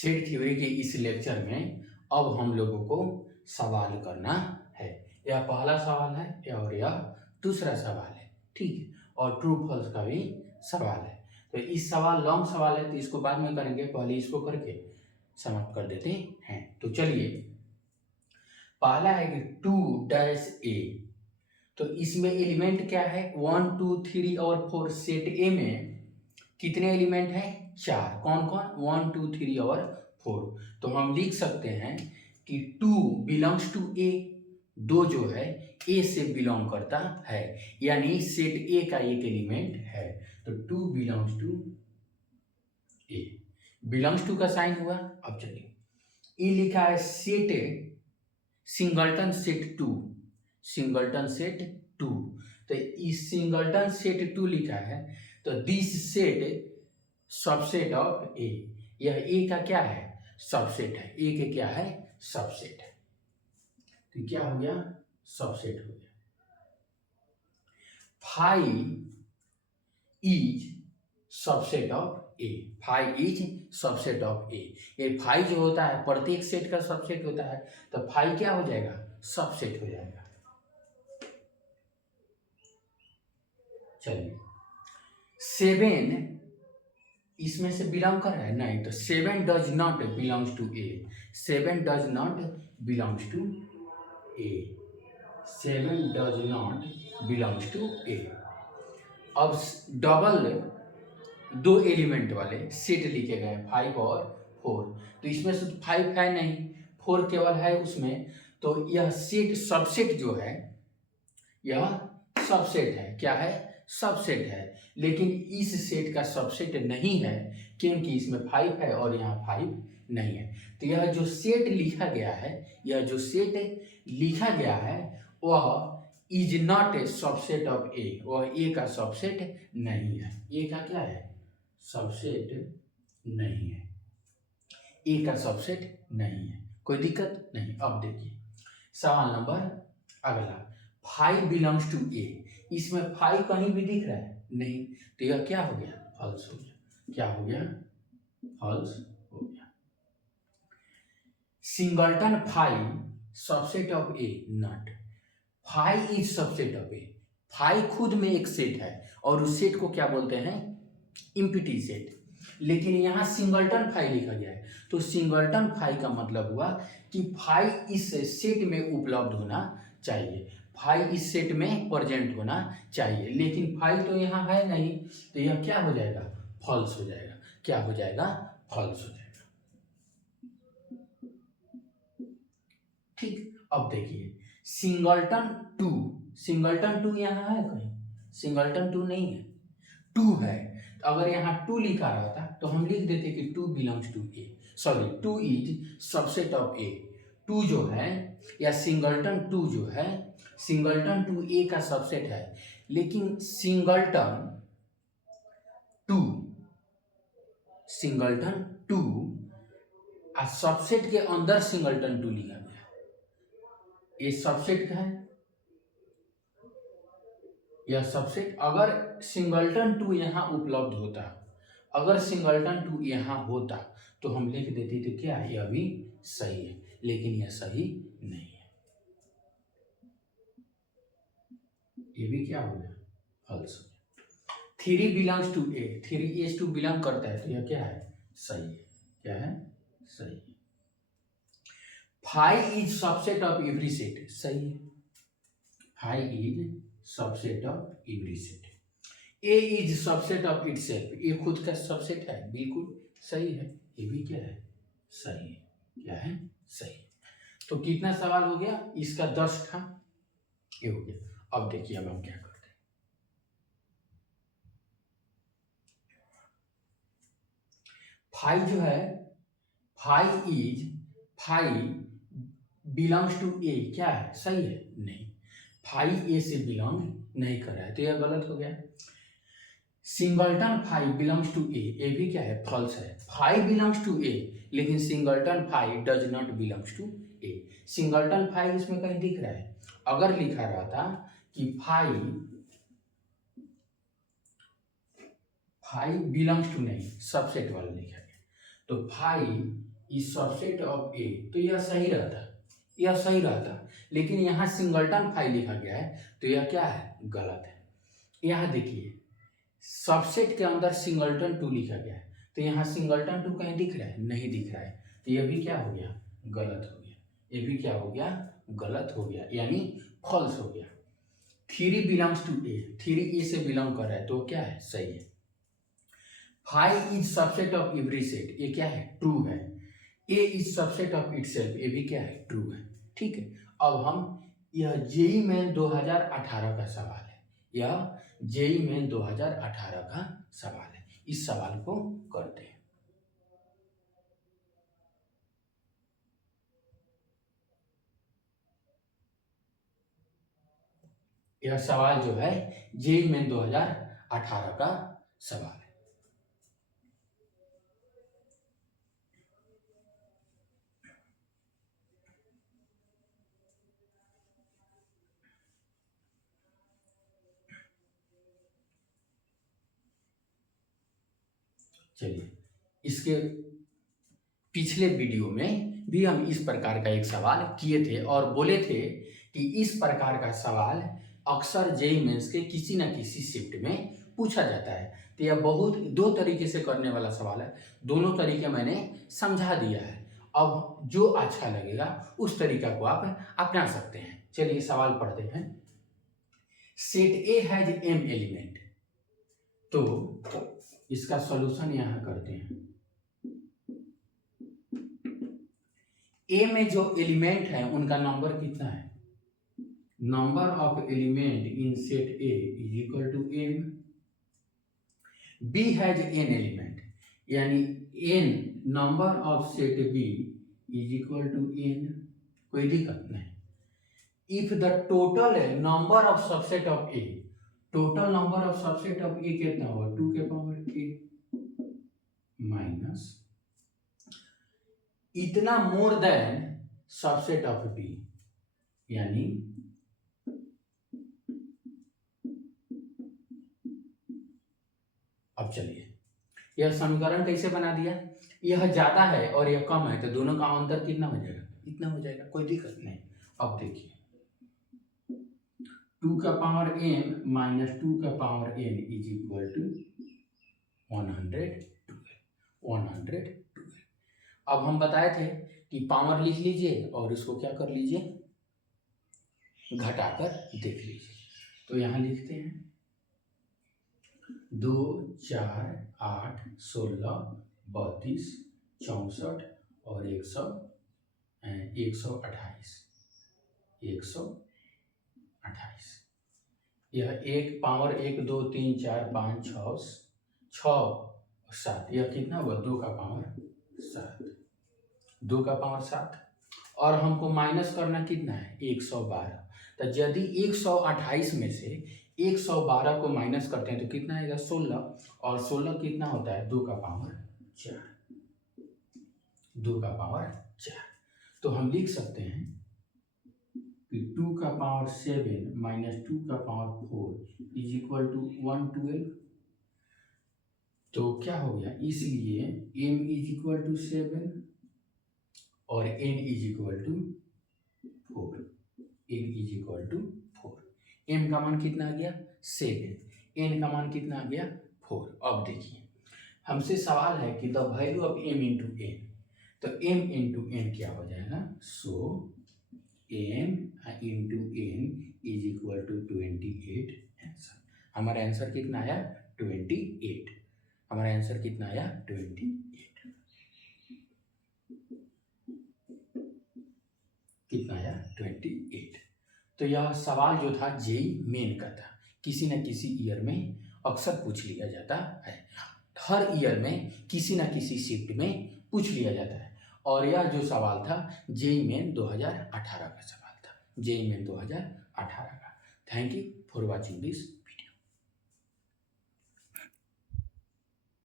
Set theory के इस lecture में अब हम लोगों को सवाल करना है। यह पहला सवाल है और यह दूसरा सवाल है, ठीक है। और ट्रू फॉल्स का भी सवाल है। तो इस सवाल लॉन्ग सवाल है तो इसको बाद में करेंगे, पहले इसको करके समाप्त कर देते हैं। तो चलिए, पहला है कि 2-a, तो इसमें एलिमेंट क्या है 1 2 3 और 4। सेट ए में कितने एलिमेंट हैं? 4। कौन कौन? 1 2 3 और 4। तो हम लिख सकते हैं कि 2 बिलोंग्स टू ए, 2 जो है ए से बिलोंग करता है, यानी सेट ए का एक एलिमेंट है। तो 2 belongs to A, belongs to का साइन हुआ। अब चलिए, ई लिखा है set singleton set 2, singleton set 2। तो इस सिंगल्टन सेट 2 लिखा है, तो this set subset of A, यह ए का क्या है? सबसेट है। ए के क्या है? सबसेट है। तो क्या हो गया? सबसेट हो गया। Five is subset of A, five is subset of A. ये फाइव जो होता है प्रत्येक सेट का सबसेट होता है, तो फाइव क्या हो जाएगा? सबसेट हो जाएगा। चलिए, 7 इसमें से बिलोंग कर रहा है? नहीं, तो 7 does not belongs to A, 7 does not belongs to A, 7 does not belongs to A. अब डबल 2 एलिमेंट वाले सेट लिखे गए 5 और 4, तो इसमें से 5 है नहीं, 4 केवल है उसमें। तो यह सेट सबसेट जो है, यह सबसेट है। क्या है? सबसेट है। लेकिन इस सेट का सबसेट नहीं है, क्योंकि इसमें 5 है और यहाँ 5 नहीं है। तो यह जो सेट लिखा गया है, यह जो सेट लिखा गया है वह is not a subset of A, वह ए का सबसेट नहीं है। ए का क्या है? सबसेट नहीं है। ए का सबसेट नहीं है। कोई दिक्कत नहीं। अब देखिए सवाल नंबर अगला, 5 बिलोंग्स टू ए। इसमें 5 कहीं भी दिख रहा है? नहीं, तो यह क्या हो गया? फॉल्स हो गया। क्या हो गया? फॉल्स हो गया। Singleton 5 subset of A not, 5 is subset of A. 5 खुद में एक सेट है और उस सेट को क्या बोलते हैं? Empty set. लेकिन यहाँ सिंगल्टन 5 लिखा गया है, तो सिंगल्टन 5 का मतलब हुआ कि 5 इस सेट में उपलब्ध होना चाहिए, 5 इस सेट में प्रेजेंट होना चाहिए। लेकिन 5 तो यहाँ है नहीं, तो यह क्या हो जाएगा? फॉल्स हो जाएगा। क्या हो जाएगा? फॉल्स हो जाएगा। ठीक। अब देखिए सिंगल्टन 2, सिंगल्टन 2 यहाँ है कहीं? सिंगल्टन 2 नहीं है, 2 है। तो अगर यहाँ 2 लिखा रहता तो हम लिख देते कि 2 belongs to A, sorry 2 is subset of A. 2 जो है या सिंगल्टन 2 जो है, सिंगल्टन 2 ए का सबसेट है। लेकिन सिंगल्टन 2, सिंगल्टन 2 और सबसेट के अंदर सिंगल्टन 2 लिखा गया, ये सबसेट का है। यह सबसेट, अगर सिंगल्टन 2 यहाँ उपलब्ध होता, अगर सिंगल्टन 2 यहाँ होता तो हम लिख देते थे क्या? यह भी सही है, लेकिन यह सही नहीं है। ये भी क्या हो गया? फॉल्स हो गया। 3 बिलोंग्स टू ए, 3 एस टू बिलोंग करता है, तो यह क्या है? सही है। क्या है? सही है। 5 is subset of every set, सही है। 5 is subset of every set. A is subset of itself, A खुद का सबसेट है, बिल्कुल सही है। ये भी क्या है? सही है। क्या है? सही। तो कितना सवाल हो गया? इसका 10 था, ये हो गया। अब देखिए अब हम क्या करते हैं। 5 जो है, 5 बिलोंग्स टू ए, क्या है? सही है? नहीं, 5 ए से बिलोंग नहीं कर रहा है, तो यह गलत हो गया। सिंगल्टन 5 बिलोंग्स टू ए भी क्या है? फॉल्स है। 5 बिलोंग्स टू ए, लेकिन singleton 5 does not belongs to A. Singleton 5 इसमें कहीं दिख रहा है? अगर लिखा रहता कि 5 बिलोंग्स टू, नहीं, सबसेट वाला लिखा गया, तो फाइव इज सबसेट ऑफ ए, तो यह सही रहता, यह सही रहता, लेकिन यहाँ सिंगलटन फाइव लिखा गया है तो यह क्या है, गलत है। यहाँ देखिए सबसेट के अंदर सिंगलटन टू लिखा गया है, तो यहाँ सिंगलटन टू कहीं दिख रहा है, नहीं दिख रहा है, तो यह भी क्या हो गया, गलत हो गया, ये भी क्या हो गया, गलत हो गया, यानी फॉल्स हो गया। Three belongs to A, three A से बिलोंग कर रहा है तो क्या है, सही है। Five is subset of every set, ये क्या है, ट्रू है। ए इज सबसेट ऑफ इटसेल्फ, ये भी क्या है, ट्रू है। ठीक है, अब हम यह जेईई मेन 2018 का सवाल है, यह जेईई मेन 2018 का सवाल है, इस सवाल को करते हैं। यह सवाल जो है जेईई मेन 2018 का सवाल है। चलिए, इसके पिछले वीडियो में भी हम इस प्रकार का एक सवाल किए थे और बोले थे कि इस प्रकार का सवाल अक्सर जेईई मेंस के किसी न किसी शिफ्ट में पूछा जाता है। तो यह बहुत दो तरीके से करने वाला सवाल है, दोनों तरीके मैंने समझा दिया है। अब जो अच्छा लगेगा उस तरीका को आप अपना सकते हैं। चलिए सवाल पढ़ते हैं। Set A has M element, तो इसका सॉल्यूशन यहाँ करते हैं। ए में जो एलिमेंट है उनका नंबर कितना है, number of element in set A is equal to M. B has N element, यानी N number of set B is equal to N, कोई दिक्कत नहीं। If the total number of subset of A, total number of subset of A कितना होगा, 2 के power A minus इतना more than subset of B, यानी अब चलिए यह समीकरण कैसे बना दिया, यह ज्यादा है और यह कम है तो दोनों का अंतर कितना हो जाएगा, इतना हो जाएगा, कोई दिक्कत नहीं। अब देखिए 2 का पावर m माइनस 2 का power n is equal to 112। अब हम बताए थे कि पावर लिख लीजिए और इसको क्या कर लीजिए, घटाकर देख लीजिए। तो यहाँ लिखते हैं 2, 4, 8, 16, 32, 64 और 128। यह एक पावर 1, 2, 3, 4, 5, 6, 7, यह कितना हुआ, 2 का पावर 7, 2 का पावर 7, और हमको माइनस करना कितना है, 112। तो यदि 128 में से 112 को माइनस करते हैं तो कितना आएगा, 16, और 16 कितना होता है, 2 का पावर 4, 2 का पावर 4। तो हम लिख सकते हैं कि 2 का पावर 7 माइनस 2 का पावर 4 इज इक्वल टू 112। तो क्या हो गया, इसलिए m इज इक्वल टू 7 और n is equal to 4, n is equal to 4। m का मान कितना आ गया, 7, n का मान कितना आ गया, 4। अब देखिए हमसे सवाल है कि the value of m into n, तो m इंटू n क्या हो जाएगा, so m into n is equal to 28 answer. हमारा आंसर कितना आया, 28। हमारा आंसर कितना आया, 28। कितना आया, 28। तो यह सवाल जो था जेईई मेन का था, किसी न किसी ईयर में अक्सर पूछ लिया जाता है, हर ईयर में किसी न किसी शिफ्ट में पूछ लिया जाता है। और यह जो सवाल था जेईई मेन 2018 का सवाल था, जेईई मेन 2018 का। Thank you for watching this.